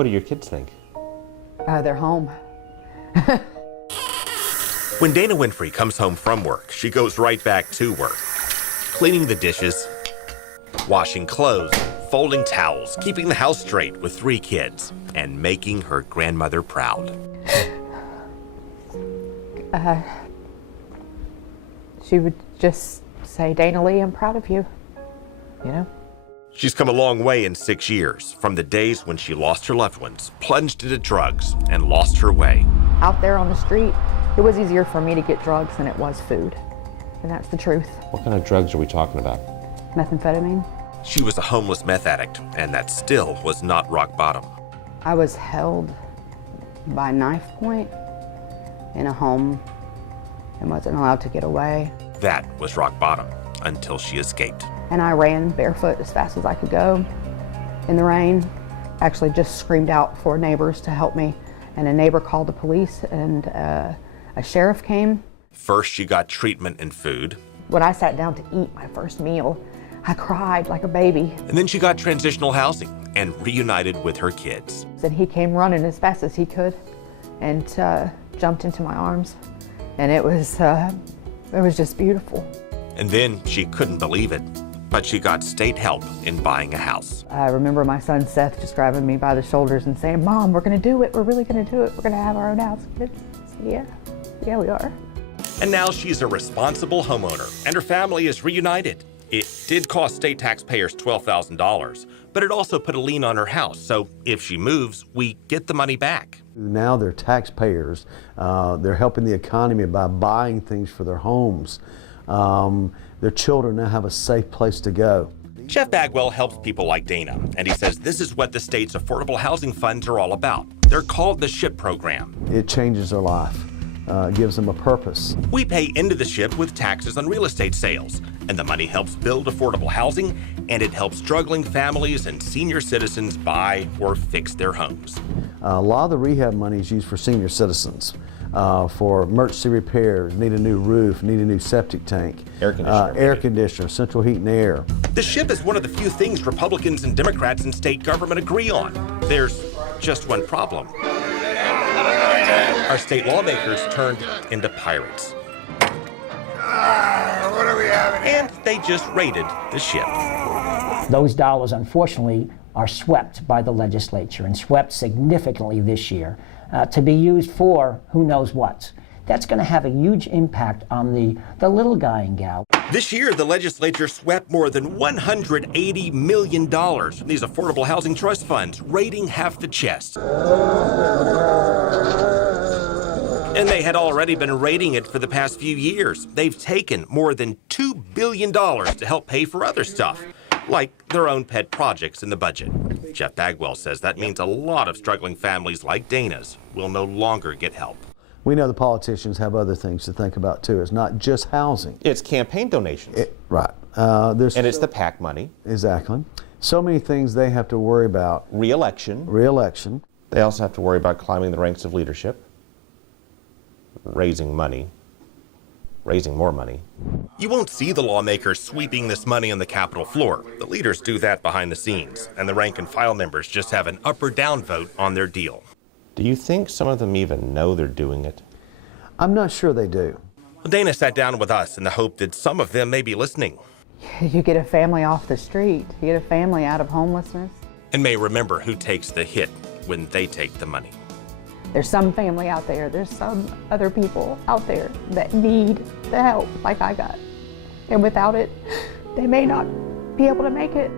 What do your kids think? They're home. When Dana Winfrey comes home from work, she goes right back to work. Cleaning the dishes, washing clothes, folding towels, keeping the house straight with 3 kids, and making her grandmother proud. She would just say, Dana Lee, I'm proud of you, you know? She's come a long way in 6 years, from the days when she lost her loved ones, plunged into drugs, and lost her way. Out there on the street, it was easier for me to get drugs than it was food. And that's the truth. What kind of drugs are we talking about? Methamphetamine. She was a homeless meth addict, and that still was not rock bottom. I was held by knife point in a home and wasn't allowed to get away. That was rock bottom, until she escaped. And I ran barefoot as fast as I could go in the rain. Actually just screamed out for neighbors to help me. And a neighbor called the police, and a sheriff came. First, she got treatment and food. When I sat down to eat my first meal, I cried like a baby. And then she got transitional housing and reunited with her kids. And he came running as fast as he could and jumped into my arms. And it was just beautiful. And then she couldn't believe it, but she got state help in buying a house. I remember my son Seth just grabbing me by the shoulders and saying, Mom, we're gonna do it. We're really gonna do it. We're gonna have our own house. I said, yeah, we are. And now she's a responsible homeowner, and her family is reunited. It did cost state taxpayers $12,000, but it also put a lien on her house. So if she moves, we get the money back. Now they're taxpayers. They're helping the economy by buying things for their homes. Their children now have a safe place to go. Jeff Bagwell helps people like Dana, and he says this is what the state's affordable housing funds are all about. They're called the SHIP program. It changes their life, gives them a purpose. We pay into the SHIP with taxes on real estate sales, and the money helps build affordable housing, and it helps struggling families and senior citizens buy or fix their homes. A lot of the rehab money is used for senior citizens. For emergency repairs, need a new roof, need a new septic tank, air conditioner, central heat and air. The SHIP is one of the few things Republicans and Democrats in state government agree on. There's just one problem. Our state lawmakers turned into pirates. What are we having? And they just raided the SHIP. Those dollars, unfortunately, are swept by the legislature and swept significantly this year to be used for who knows what. That's going to have a huge impact on the little guy and gal. This year, the legislature swept more than $180 million from these affordable housing trust funds, raiding half the chest. And they had already been raiding it for the past few years. They've taken more than $2 billion to help pay for other stuff, like their own pet projects in the budget. Jeff Bagwell says that means a lot of struggling families like Dana's will no longer get help. We know the politicians have other things to think about too. It's not just housing. It's campaign donations. Right. And it's the PAC money. Exactly. So many things they have to worry about. Re-election. Re-election. They also have to worry about climbing the ranks of leadership, raising money, raising more money. You won't see the lawmakers sweeping this money on the Capitol floor. The leaders do that behind the scenes, and the rank and file members just have an up or down vote on their deal. Do you think some of them even know they're doing it? I'm not sure they do. Well, Dana sat down with us in the hope that some of them may be listening. You get a family off the street. You get a family out of homelessness. And may remember who takes the hit when they take the money. There's some family out there, there's some other people out there that need the help like I got. And without it, they may not be able to make it.